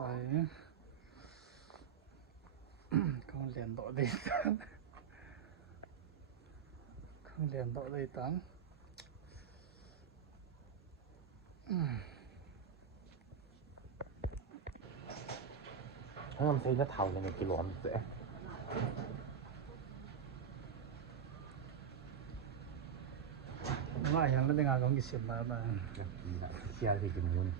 tại không liền độ đây không liền độ đây tán không thấy nó thầu là một cái loạn dễ nó lại hàng lên ngà có cái xịn mà xe thì cũng muốn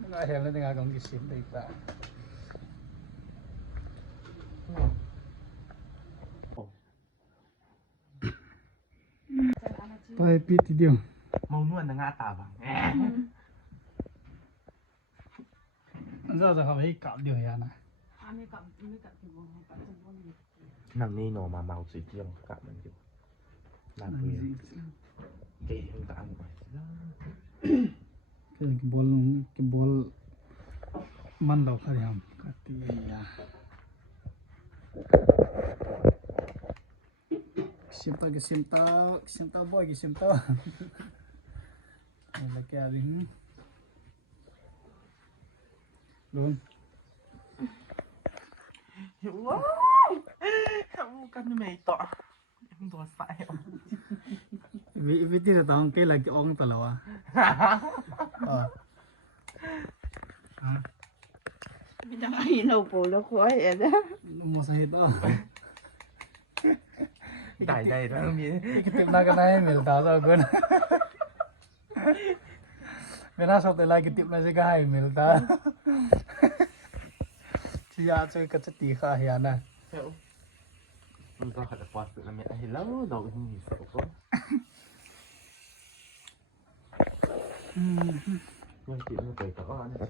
nó lại hàng lên ngà có cái xịn đây ta tôi biết thì điều mong nuôi là ngã tả bằng giờ giờ họ phải cạo điều này nằm ni nổ mà màuสีriêng cả mình kiểu làm gì kì không ta ăn cái ball man đầu khai ham cái xiêm tao boy cái xiêm tao là cái gì luôn hiểu quá không cần mày tọ em đùa phải vì tí là tao cái là cái ong tao là mình đang ăn nấu bò nó khói vậy đó một sai đó đại đây đó mi cái tiệm nào cái này mình tao rồi quên bên nào sau tới lại cái tiệm này sẽ cái mình tao chỉ là chơi cái chất tì khá hiền nè hiểu mình do phải qua sự là mẹ hay lâu đầu như sợ quá nhưng chị nó cười tỏ này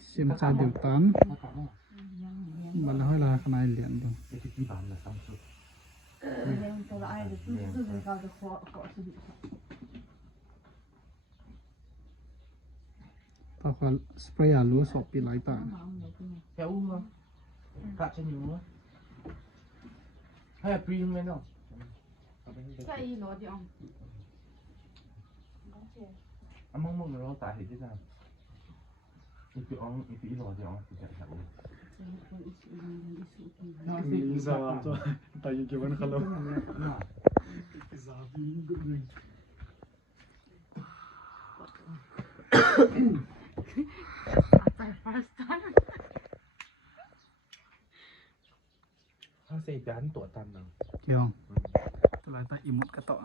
xiêm cha điều tán mà nó hơi là cái này liền rồi cái bàn là xong rồi tao phải spray à lúa sọp bị lại ta theo uống không cắt cho nhiều nữa hay là pre mới nào cái gì nó đi ông anh mong muốn nó tại thì thế nào if you lo thì ông thì chạy giờ tại vì cái vấn khá lâu giờ vì goodเขาใส่จานตัวตันเนาะ kiểu tôi lại ta im một cái tọ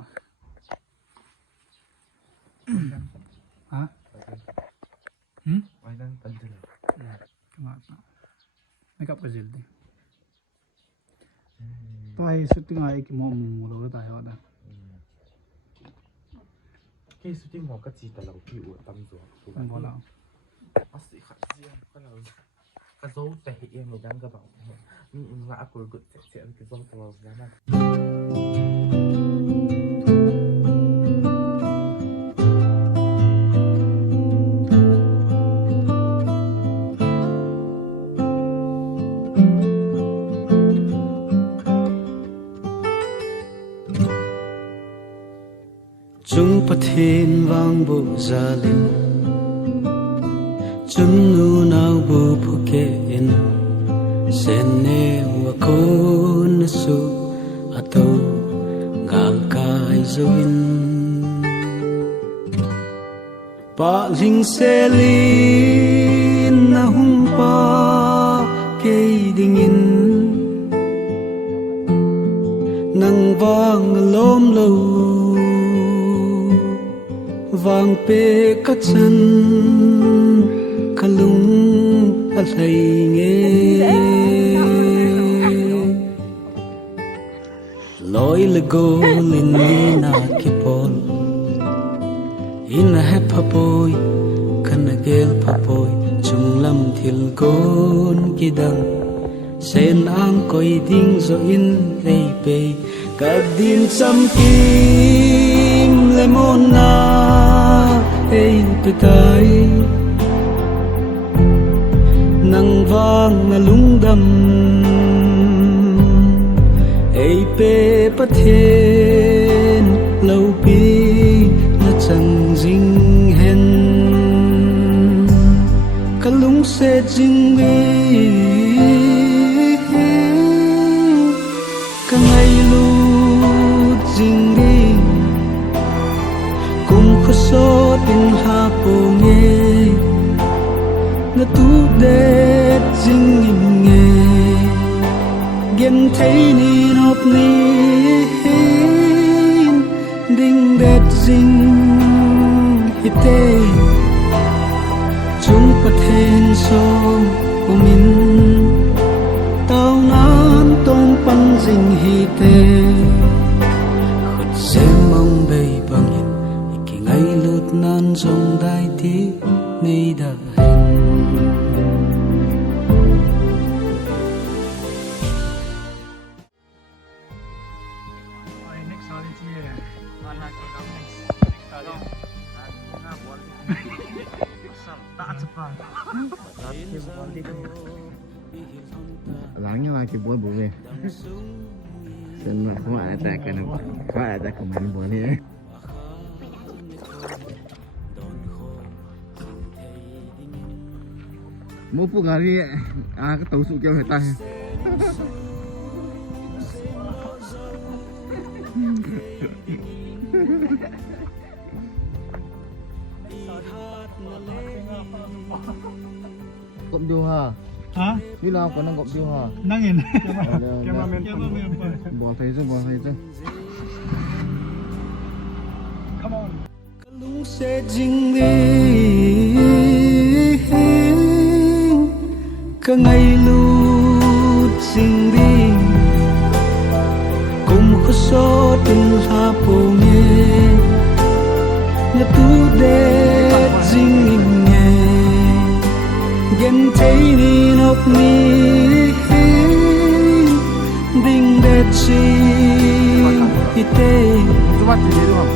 hả ไว้นั่งตันเถอะ cái ngọt mấy cặp cái gì đi tôi sẽ tiếng ai cái mồm mù rồi tại họ đã ที่สุดที่หมอกระจีแต่เราผิวตำตัวถูกไหม không có đâu อ๋อสิขัดเสียงก็เรากระโจนแต่เอียงในดังกระเป๋านี่อิงละกูกดเสียงกระโจนตัวนั้นนะ Chung pathin wang bu zalim Chung nu nau bu phuke in Sen ne wa kon su ato ngang kai zoin Pa ling selin na hum pa ke dingin Nang wang lom lo vang pe ka chan kalung a thai nge loi le go lin ni na ki pol in a hep pa boy kan a gel pa boy chung lam thil gon ki dang sen ang koi ding zo in lei pe ka din cham kim le mon na ei petai nang vang na lungdam ei pe pathen lâu pi na chang jing hen lung sẽ dinh đi cả ngày lu dinh đi cùng khó số tình hạ bồ nghe ngã tu đẹp dinh nhìn nghe gen thấy ni nộp ni đinh đẹp dinh hít tê chúng có thêm sông của mình tao ngán tôm pan dinh hít tê khut xem mong bay bằng hình khi ngày lụt nan trong đại tí nay đã next साले चाहिए Langnya lagi buat boleh. Senang kau ada kan? Kau ada komen boleh. Mua phụ gari cái tàu sụt kêu hết tay. Cụm điều hả? hả Đi nào có năng cụm điều hả? năng nhìn cameraman Bỏ thấy chứ, bỏ thấy chứ. come on lung sẽ dinh đi cả ngày lụt dinh đi cùng khó số tình hạ bồ nghe nhà tu đẹp dinh nhìn nghe gen thấy ni nộp ni đinh đẹp chi tê Cuma di situ, Bang.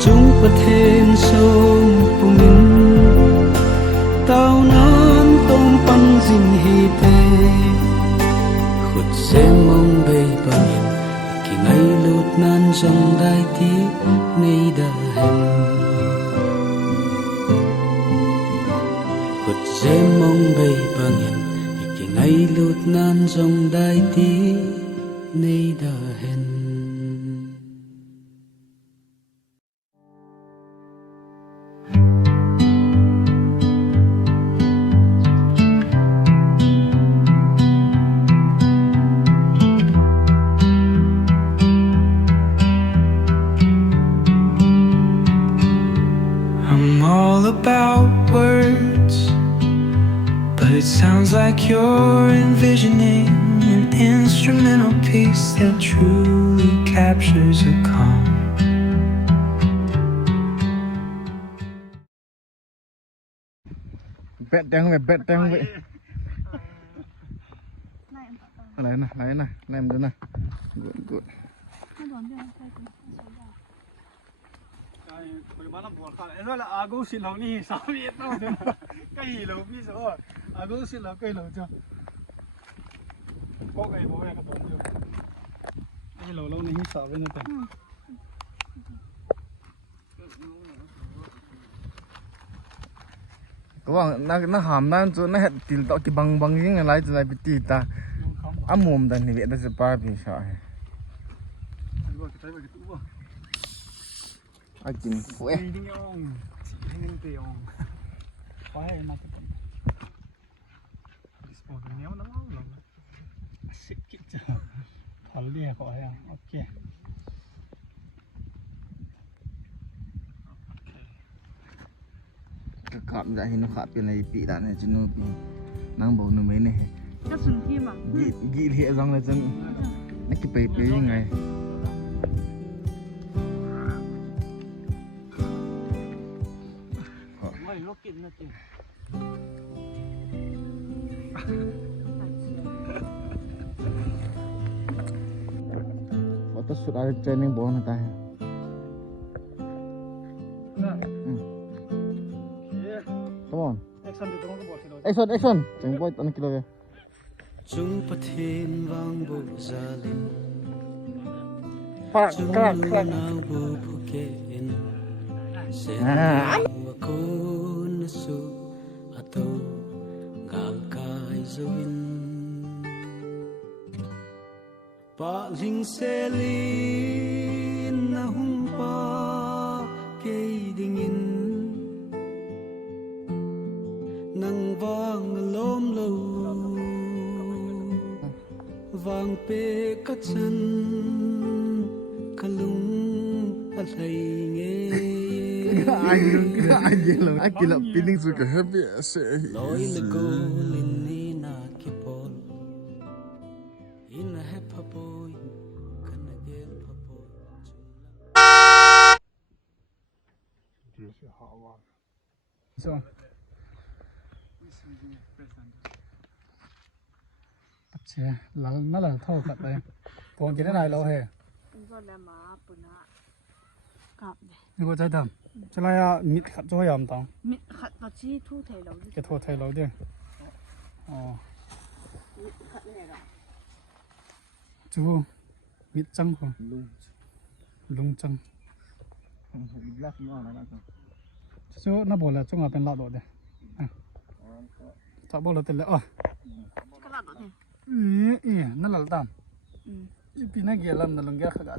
chúng có thêm sông của mình tao nán tôm pan dinh hi tê khut xem mong bay bằng hình khi ngày lụt nan trong đại tí nay đã hẹn khut xem mong bay bằng hình khi ngày lụt nan trong đại tí nay đã hẹn. I'm all about words, but it sounds like you're envisioning an instrumental piece that truly captures a calm. Bet teng vậy. Lấy này, em đứng này. Good. Mana buat kalau itu lah aku silau ni sampai itu tu, kaya lau bisa oh, aku silau kaya lau tu, kau kaya bawa yang keton tu, ini lau ni sampai ni tu. Các bạn, nó hàm nan chỗ nó hết tiền tạo cái bằng những cái lái chỗ này bị tịt ta, mồm đây thì vậy nó sẽ ba bị sợ. Ai kín phủi. Ini tiong, kau yang nak tu. Dispon ni mana mau? Sikit je, thal dia kau yang, okay. Cái cọp dạ thì nó khát cái này bị đạn này chứ nó bị năng bầu nó mấy này. Các sừng thêm à? Gị hiện răng là chân nó cái bể như này. Foto shoot ada training bawah nanti. Come on. Action. Jangan buat anak kita ya. Chúng patin vang bu zalim. Kerak. Nào bu pukein. Aku nasu atau zoin pa ling selin na hung pa ke dingin nang vang lom lo vang pe ka chan kalung alai nge Akila feeling suka happy loi le go lin ni na ki pol in a happy boy kana gel papoy So. Chị nó là thô cặp đây. Còn cái này lâu hè. Rồi là má bữa nọ cặp này. I거 잘 담. 저라야 밑 저야 암당. Mịn khát vào chi thu thể lâu đi. cái thô thay lâu đi. Khát này rồi. chú 밑 짱 không? lung 짱. chú nó bảo là chúng ở bên lọ độ đây. Chọn bảo là tiền lệ. Cái lọ đó thì. Nó là đam. Ừ. Ipi nó kia làm nó lông kia khá sai.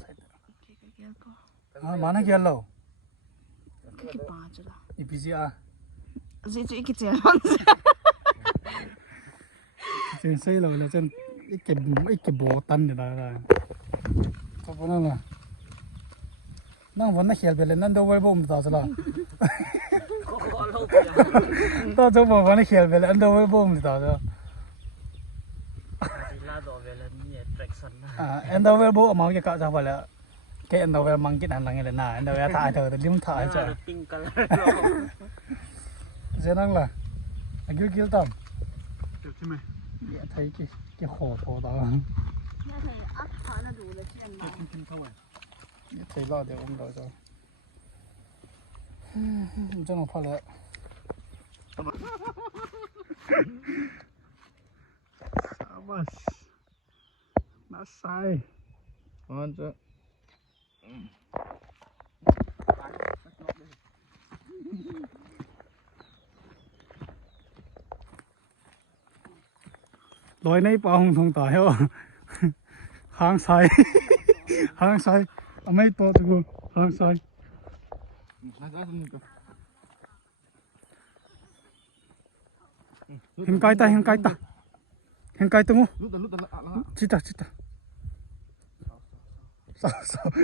Cái có. Mà nó kia lâu. Cái bà chứ là. Ipi gì à? Gì chứ cái tiền lắm. Trên xây lâu là trên cái bộ tan này là. Có bao nhiêu là? Nó vẫn nó hiểu về nó đâu phải bom tao là. Tao cho bộ vẫn nó hiểu về nó đâu phải bom tao là. Em đâu phải bộ mang cái cạo ra phải là cái em đâu phải mang cái đàn lằng này là em đâu phải thải thôi, liếm thải chứ. Giờ năng là kêu tao. Kêu chứ mày. Thấy cái khổ thổ tao. Nghe thấy áp phá nó đủ là chuyện mà. thấy lo để ông đòi rồi. Cho nó phải là. Sabas. Nó sai. Ngon chưa? Lối này bao hồng thông tải không? Hàng sai. Hàng sai. Mấy to tụi hàng sai. Hình cay ta. Hình cay tụi Chita.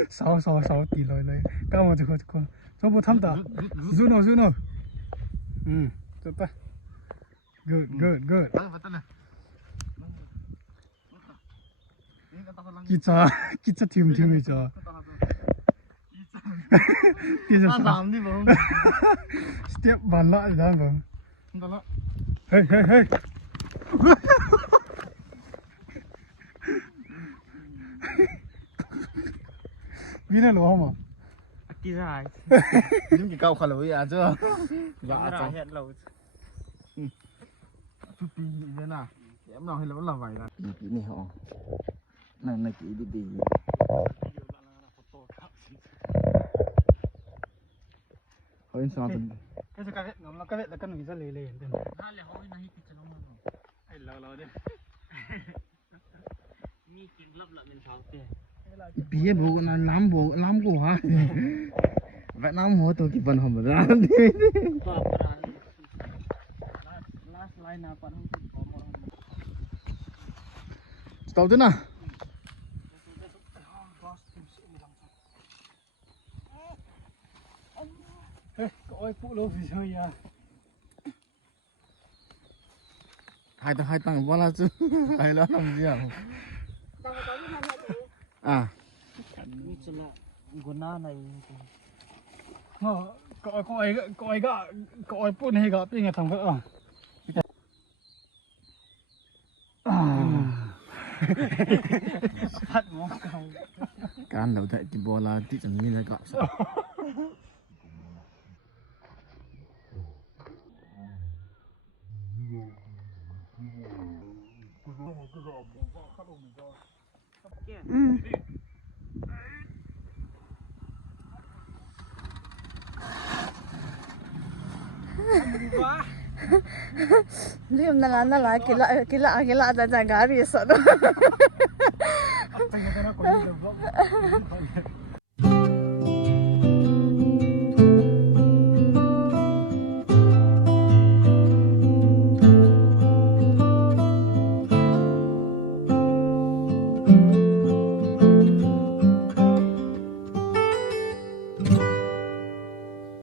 Sao tỷ lời. Cao mà tụi con. Cho bộ thăm ta. Zuno. Tốt ta. Good. Kicha team 이죠. Kicha làm đi bông. Step bàn lại đó bông. Hey. Vine lo hả? Kỳ dài. Những cái câu khá là vui à chưa? Dạ cho hiện lâu. Chút tí như thế nào? Em nào hay là vẫn là vậy là kỹ này họ này kỹ đi hơi sao thì cái nó cái là cái người ra lề thế này. Ha lẽ hỏi này thì nó mà. Ai lâu đi. Mi kiếm lấp lại mình sáu tiền. bia bộ là lắm của hả? Vậy năm hồi tôi kịp vận hành ra đi. Last line nào còn không có một. Tao thế nào? Cậu ơi phụ lô vì sao vậy? Hai tăng quá là chứ. Hai là làm gì à? À. Như thế là guna này. Cậu ấy phụ này gặp tiếng thằng vợ à? Can đầu tại thì bò là tí chẳng như là cọ. Liam na la kila ada jaga ri so. Apa yang kita nak kau ni